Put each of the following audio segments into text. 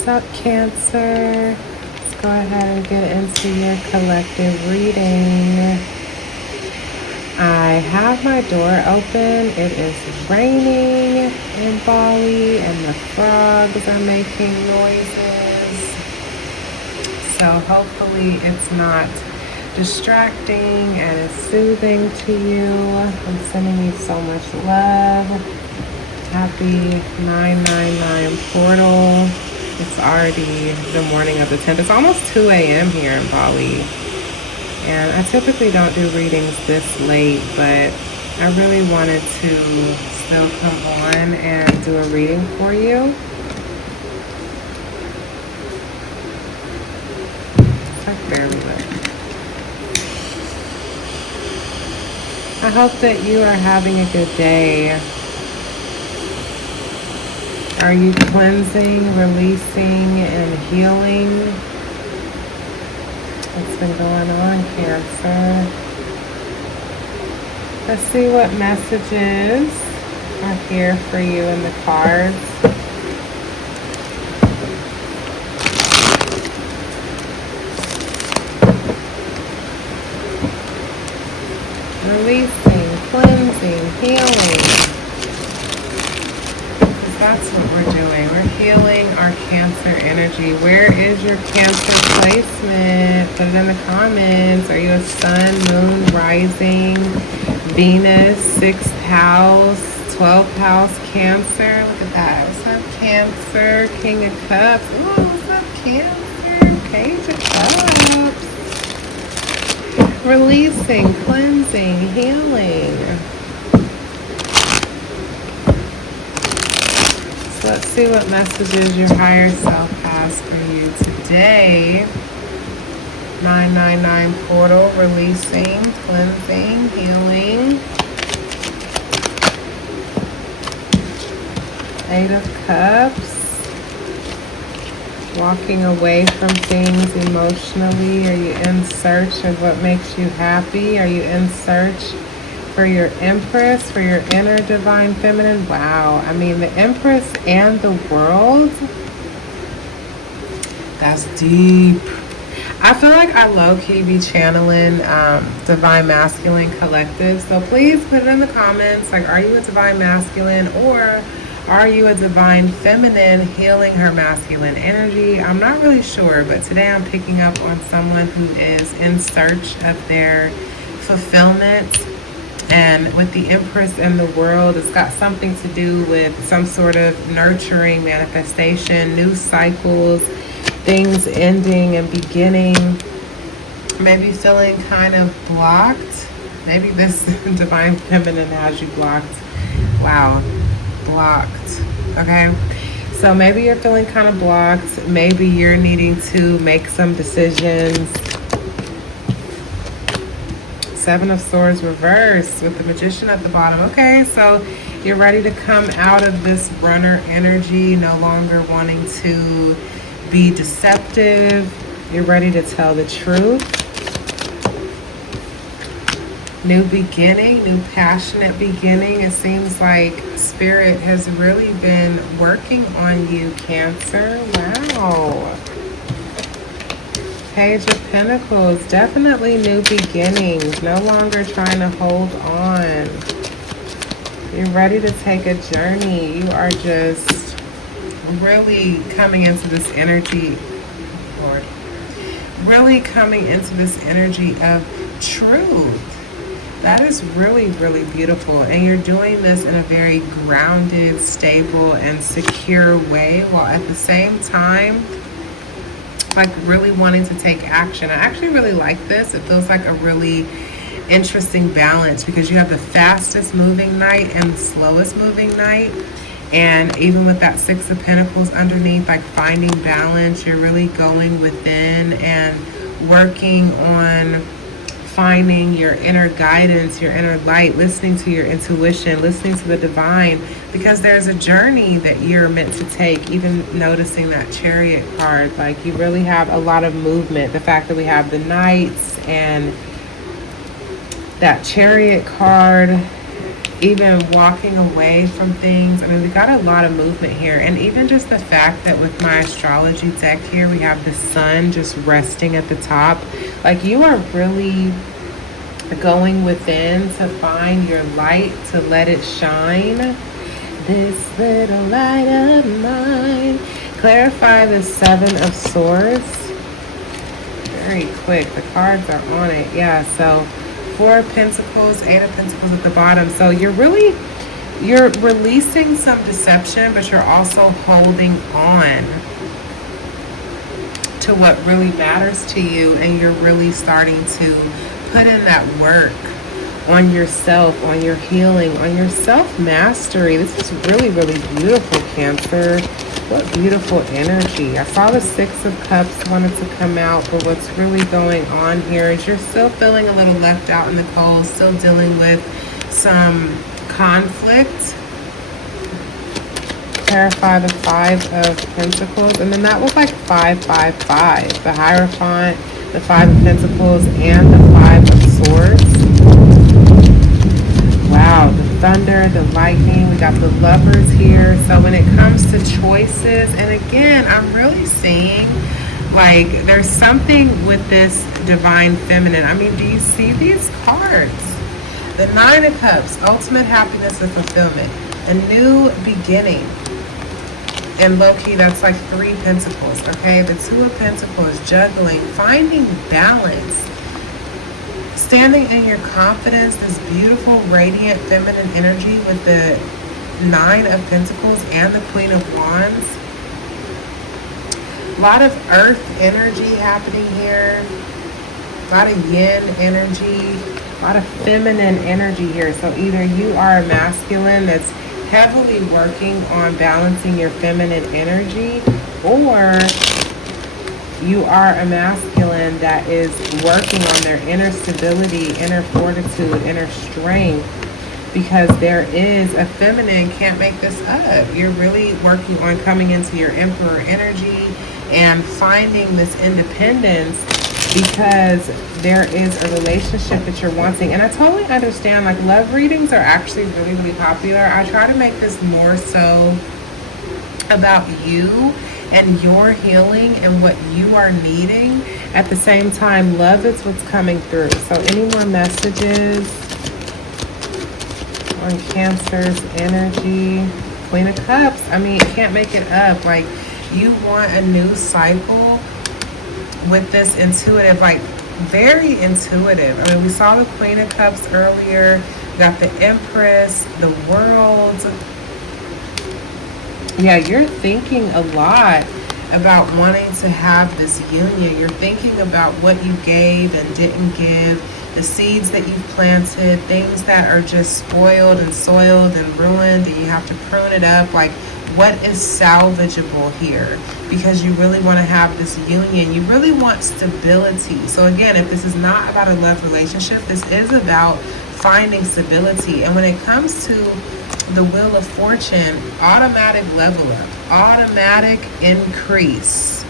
What's up, Cancer? Let's go ahead and get into your collective reading. I have my door open. It is raining in Bali and the frogs are making noises. So hopefully it's not distracting and it's soothing to you. I'm sending you so much love. Happy 999 portal. It's already the morning of the 10th. It's almost 2 a.m. here in Bali. And I typically don't do readings this late, but I really wanted to still come on and do a reading for you. It's like barely lit. I hope that you are having a good day. Are you cleansing, releasing, and healing? What's been going on, Cancer? Let's see what messages are here for you in the cards. Releasing, cleansing, healing. That's what we're doing. We're healing our Cancer energy. Where is your Cancer placement? Put it in the comments. Are you a sun, moon, rising, Venus, 6th house, 12th house Cancer? Look at that. What's up, Cancer? King of Cups. Ooh, what's up, Cancer? Page of Cups. Releasing, cleansing, healing. Let's see what messages your higher self has for you today. 999 portal, releasing, cleansing, healing. 8 of Cups. Walking away from things emotionally. Are you in search of what makes you happy? Are you in search for your Empress, for your inner divine feminine? Wow. I mean, the Empress and the World. That's deep. I feel like I low-key be channeling Divine Masculine Collective. So please put it in the comments. Like, are you a Divine Masculine or are you a Divine Feminine healing her masculine energy? I'm not really sure, but today I'm picking up on someone who is in search of their fulfillment. And with the Empress and the World, it's got something to do with some sort of nurturing manifestation, new cycles, things ending and beginning. Maybe feeling kind of blocked. Maybe this Divine Feminine has you blocked. Wow, blocked. Okay. So maybe you're feeling kind of blocked. Maybe you're needing to make some decisions. 7 of Swords reversed with the Magician at the bottom. Okay, so you're ready to come out of this runner energy, no longer wanting to be deceptive. You're ready to tell the truth. New beginning, new passionate beginning. It seems like Spirit has really been working on you, Cancer. Wow. Page of Pentacles, definitely new beginnings, no longer trying to hold on. You're ready to take a journey. You are just really coming into this energy, Lord, really coming into this energy of truth. That is really, really beautiful. And you're doing this in a very grounded, stable, and secure way, while at the same time, like really wanting to take action. I actually really like this. It feels like a really interesting balance because you have the fastest moving night and the slowest moving night. And even with that 6 of Pentacles underneath, like finding balance, you're really going within and working on finding your inner guidance, your inner light, listening to your intuition, listening to the divine, because there's a journey that you're meant to take. Even noticing that Chariot card, like you really have a lot of movement. The fact that we have the Knights and that Chariot card even walking away from things. I mean, we got a lot of movement here. And even just the fact that with my astrology deck here, we have the sun just resting at the top. Like, you are really going within to find your light, to let it shine. This little light of mine. Clarify the Seven of Swords. Very quick. The cards are on it. Yeah, so Four of Pentacles, Eight of Pentacles at the bottom. So you're releasing some deception, but you're also holding on to what really matters to you, and you're really starting to put in that work on yourself, on your healing, on your self-mastery. This is really, really beautiful, Cancer. What beautiful energy. I saw the Six of Cups wanted to come out, but what's really going on here is you're still feeling a little left out in the cold, still dealing with some conflict. Clarify the Five of Pentacles, and then that was like 555. The Hierophant, the Five of Pentacles, and the Five of Swords. Wow, the thunder, the lightning, we got the Lovers here. So when it comes to choices, and again, I'm really seeing like there's something with this divine feminine. I mean, do you see these cards? The Nine of Cups, ultimate happiness and fulfillment, a new beginning. And low-key, that's like Three Pentacles, okay? The Two of Pentacles, juggling, finding balance, standing in your confidence, this beautiful, radiant, feminine energy with the Nine of Pentacles and the Queen of Wands. A lot of earth energy happening here. A lot of yin energy. A lot of feminine energy here. So either you are a masculine that's heavily working on balancing your feminine energy, or you are a masculine that is working on their inner stability, inner fortitude, inner strength, because there is a feminine, can't make this up. You're really working on coming into your Emperor energy and finding this independence, because there is a relationship that you're wanting. And I totally understand, like, love readings are actually really, really popular. I try to make this more so about you and your healing and what you are needing. At the same time, love is what's coming through. So any more messages on Cancer's energy? Queen of Cups. I mean, can't make it up. Like, you want a new cycle with this intuitive, like very intuitive. I mean, we saw the Queen of Cups earlier. We got the Empress, the World. Yeah, you're thinking a lot about wanting to have this union. You're thinking about what you gave and didn't give, the seeds that you've planted, things that are just spoiled and soiled and ruined, and you have to prune it up. Like, what is salvageable here? Because you really want to have this union. You really want stability. So again, if this is not about a love relationship, this is about finding stability. And when it comes to the Wheel of Fortune, automatic level up, automatic increase.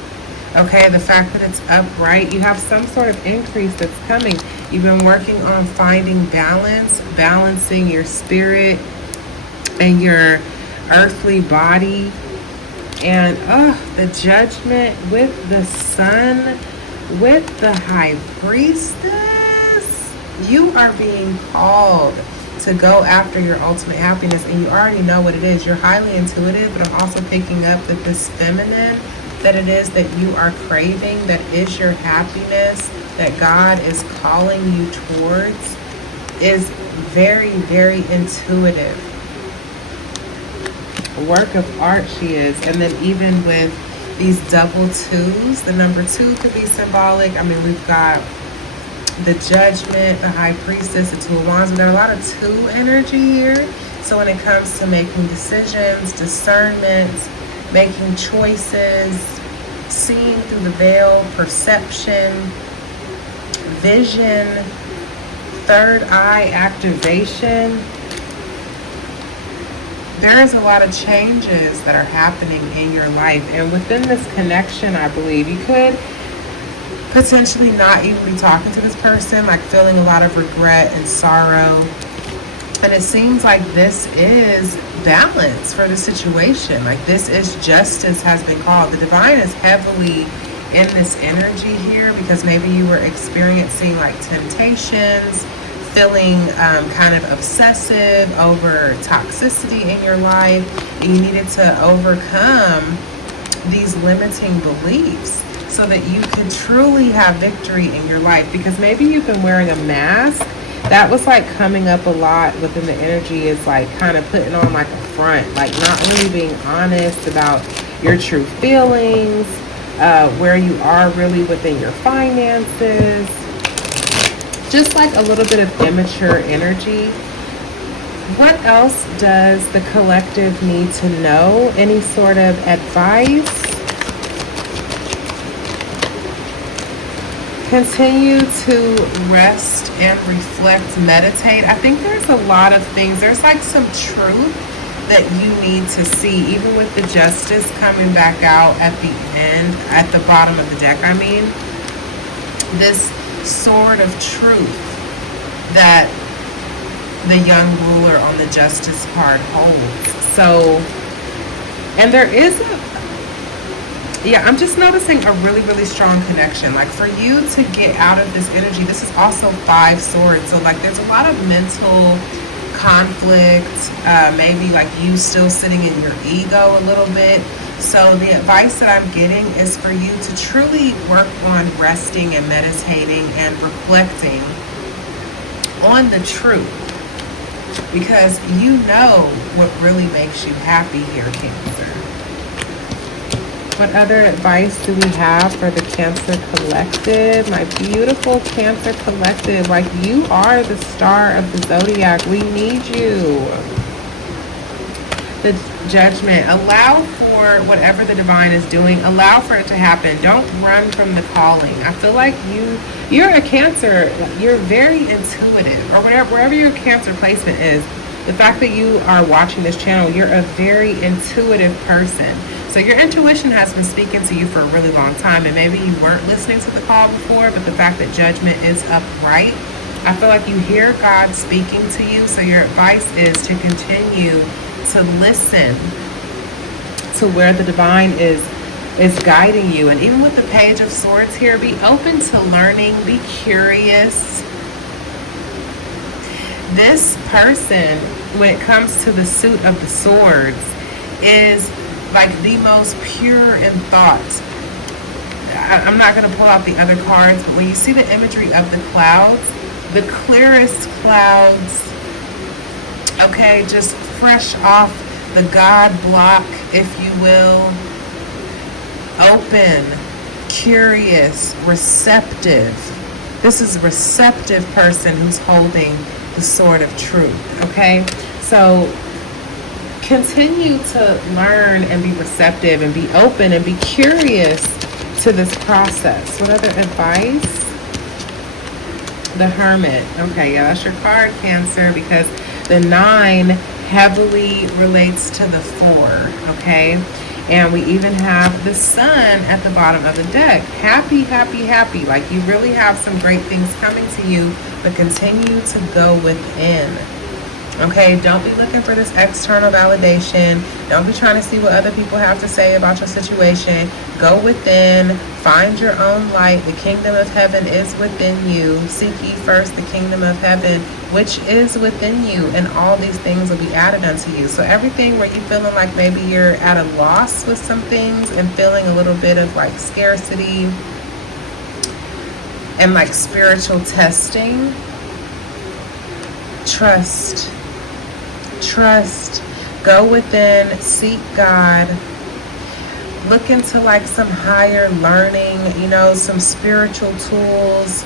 Okay, the fact that it's upright, you have some sort of increase that's coming. You've been working on finding balance, balancing your spirit and your earthly body. And the Judgment with the Sun, with the High Priestess. You are being called to go after your ultimate happiness, and you already know what it is. You're highly intuitive, but I'm also picking up that this feminine, that it is that you are craving, that is your happiness, that God is calling you towards, is very, very intuitive. Work of art she is. And then even with these double twos, the number two could be symbolic. I mean, we've got the Judgment, the High Priestess, the Two of Wands. We've got a lot of two energy here. So when it comes to making decisions, discernment, making choices, seeing through the veil, perception, vision, third eye activation, there is a lot of changes that are happening in your life. And within this connection, I believe you could potentially not even be talking to this person, like feeling a lot of regret and sorrow And it seems like this is balance for the situation. Like this is justice has been called. The divine is heavily in this energy here because maybe you were experiencing like temptations, feeling kind of obsessive over toxicity in your life. And you needed to overcome these limiting beliefs so that you can truly have victory in your life. Because maybe you've been wearing a mask. That was like coming up a lot within the energy, is like kind of putting on like a front, like not really being honest about your true feelings, where you are really within your finances. Just like a little bit of immature energy. What else does the collective need to know? Any sort of advice? Continue to rest and reflect, meditate. I think there's a lot of things. There's like some truth that you need to see, even with the justice coming back out at the end, at the bottom of the deck. I mean, this sword of truth that the young ruler on the justice card holds. So, and there is I'm just noticing a really, really strong connection. Like for you to get out of this energy, this is also 5 swords. So like there's a lot of mental conflict, maybe like you still sitting in your ego a little bit. So the advice that I'm getting is for you to truly work on resting and meditating and reflecting on the truth. Because you know what really makes you happy here, Cancer. What other advice do we have for the Cancer Collective? My beautiful Cancer Collective, like you are the star of the Zodiac. We need you. The Judgment. Allow for whatever the divine is doing. Allow for it to happen. Don't run from the calling. I feel like you're a Cancer. You're very intuitive, or wherever your Cancer placement is. The fact that you are watching this channel, you're a very intuitive person. So your intuition has been speaking to you for a really long time, and maybe you weren't listening to the call before, but the fact that Judgment is upright, I feel like you hear God speaking to you. So your advice is to continue to listen to where the divine is guiding you. And even with the Page of Swords here, be open to learning, be curious. This person, when it comes to the suit of the swords, is like the most pure in thought. I'm not going to pull out the other cards, but when you see the imagery of the clouds, the clearest clouds, okay, just fresh off the God block, if you will, open, curious, receptive. This is a receptive person who's holding the sword of truth, okay? So continue to learn and be receptive and be open and be curious to this process. What other advice? The Hermit. Okay, yeah, that's your card, Cancer, because the 9 heavily relates to the 4, okay? And we even have the Sun at the bottom of the deck. Happy, happy, happy. Like you really have some great things coming to you, but continue to go within. Okay, don't be looking for this external validation. Don't be trying to see what other people have to say about your situation. Go within, find your own light. The kingdom of heaven is within you. Seek ye first the kingdom of heaven, which is within you, and all these things will be added unto you. So everything where you're feeling like maybe you're at a loss with some things and feeling a little bit of like scarcity and like spiritual testing, trust. Go within, seek God, look into like some higher learning, you know, some spiritual tools,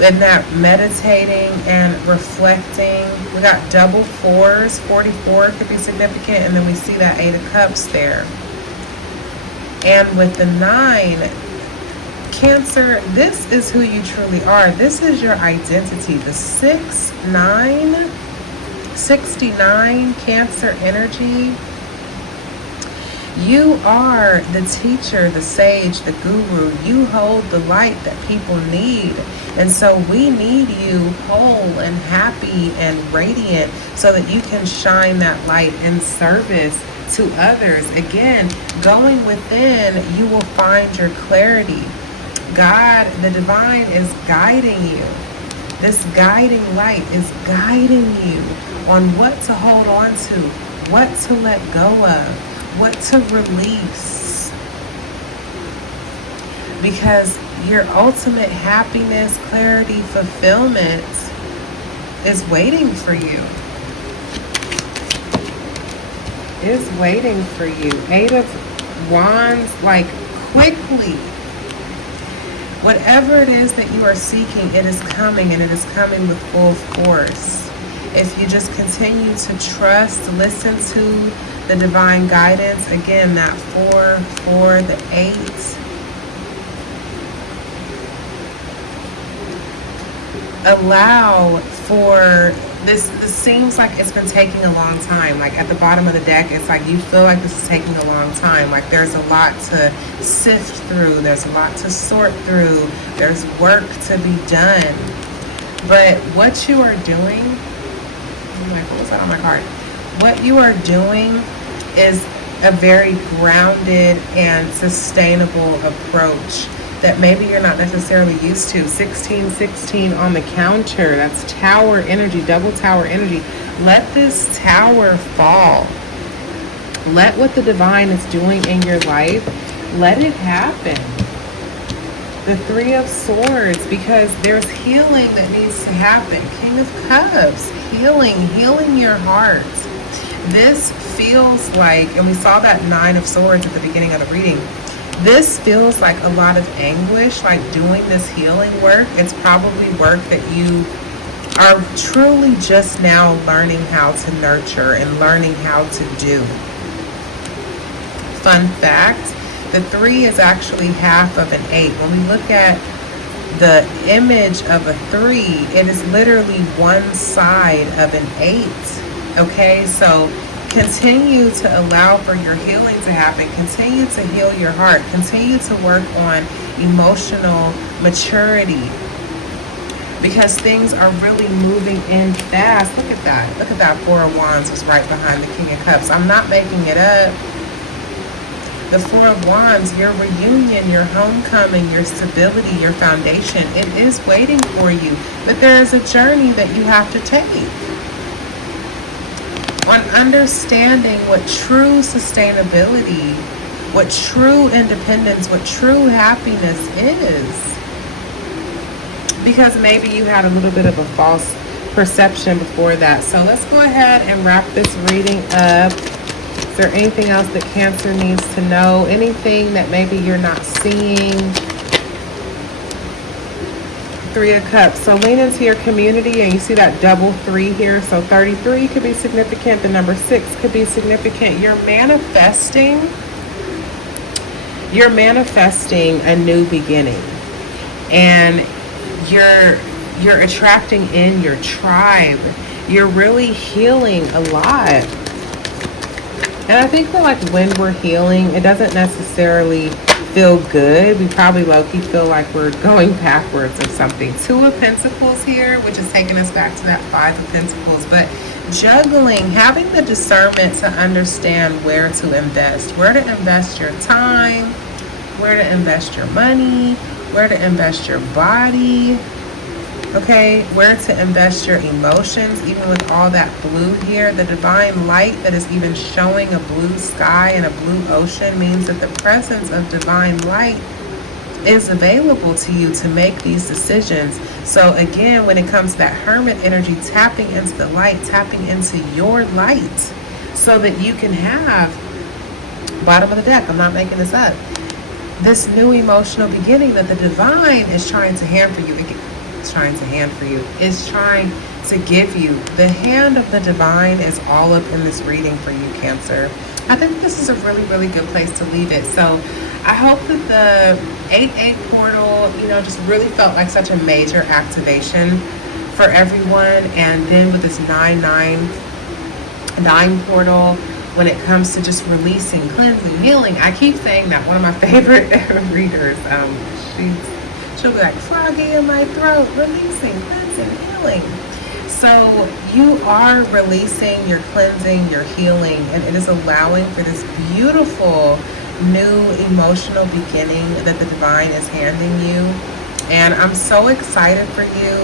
and that meditating and reflecting. We got double 4s, 44 could be significant, and then we see that 8 of Cups there. And with the 9, Cancer, this is who you truly are. This is your identity. The 6, 9, 69 Cancer energy You are the teacher, the sage, the guru. You hold the light that people need. And so we need you whole and happy and radiant so that you can shine that light in service to others. Again, going within, you will find your clarity. God, the divine, is guiding you. This guiding light is guiding you on what to hold on to, what to let go of, what to release. Because your ultimate happiness, clarity, fulfillment is waiting for you. Is waiting for you. 8 of Wands, like, quickly. Whatever it is that you are seeking, it is coming, and it is coming with full force. If you just continue to trust, listen to the divine guidance. Again, that 4, the 8. Allow for this seems like it's been taking a long time. Like at the bottom of the deck, it's like you feel like this is taking a long time. Like there's a lot to sift through. There's a lot to sort through. There's work to be done. But what you are doing, I'm like, what was that on my card? What you are doing is a very grounded and sustainable approach that maybe you're not necessarily used to. 1616 on the counter. That's tower energy, double tower energy. Let this tower fall. Let what the divine is doing in your life, let it happen. The 3 of Swords, because there's healing that needs to happen. King of Cups, healing your heart. This feels like, and we saw that 9 of Swords at the beginning of the reading, this feels like a lot of anguish, like doing this healing work. It's probably work that you are truly just now learning how to nurture and learning how to do. Fun fact, the 3 is actually half of an 8. When we look at the image of a 3, it is literally one side of an 8. Okay, so continue to allow for your healing to happen. Continue to heal your heart. Continue to work on emotional maturity, because things are really moving in fast. Look at that. Look at that 4 of Wands is right behind the King of Cups. I'm not making it up. The 4 of Wands, your reunion, your homecoming, your stability, your foundation, it is waiting for you. But there is a journey that you have to take on understanding what true sustainability, what true independence, what true happiness is. Because maybe you had a little bit of a false perception before that. So let's go ahead and wrap this reading up. Is there anything else that Cancer needs to know? Anything that maybe you're not seeing? 3 of Cups. So lean into your community, and you see that double 3 here. So 33 could be significant. The number 6 could be significant. You're manifesting a new beginning, and you're attracting in your tribe. You're really healing a lot. And I think that, like, when we're healing, it doesn't necessarily feel good. We probably low-key feel like we're going backwards or something. 2 of Pentacles here, which is taking us back to that 5 of Pentacles. But juggling, having the discernment to understand where to invest your time, where to invest your money, where to invest your body, okay, where to invest your emotions. Even with all that blue here, the divine light that is even showing a blue sky and a blue ocean means that the presence of divine light is available to you to make these decisions. So again, when it comes to that Hermit energy, tapping into the light, tapping into your light, so that you can have, bottom of the deck, I'm not making this up, this new emotional beginning that the divine is trying to hand for you. It's trying to hand for you. It's trying to give you. The hand of the divine is all up in this reading for you, Cancer. I think this is a really, really good place to leave it. So I hope that the 8-8 portal, just really felt like such a major activation for everyone. And then with this 9-9 portal, when it comes to just releasing, cleansing, healing. I keep saying that. One of my favorite readers, she'll be like, froggy in my throat, releasing, cleansing, healing. So you are releasing, you're cleansing, you're healing, and it is allowing for this beautiful new emotional beginning that the divine is handing you. And I'm so excited for you.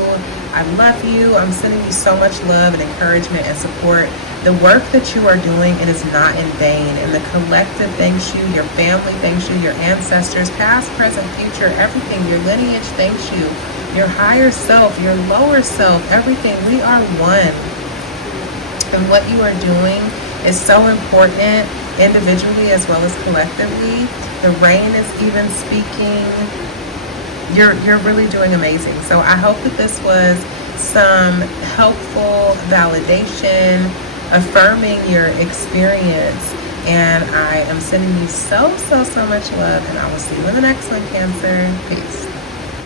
I love you. I'm sending you so much love and encouragement and support. The work that you are doing, it is not in vain. And the collective thanks you, your family thanks you, your ancestors, past, present, future, everything, your lineage thanks you, your higher self, your lower self, everything. We are one. And what you are doing is so important, individually as well as collectively. The rain is even speaking. You're really doing amazing. So I hope that this was some helpful validation, affirming your experience. And I am sending you so much love. And I will see you in the next one, Cancer. Peace.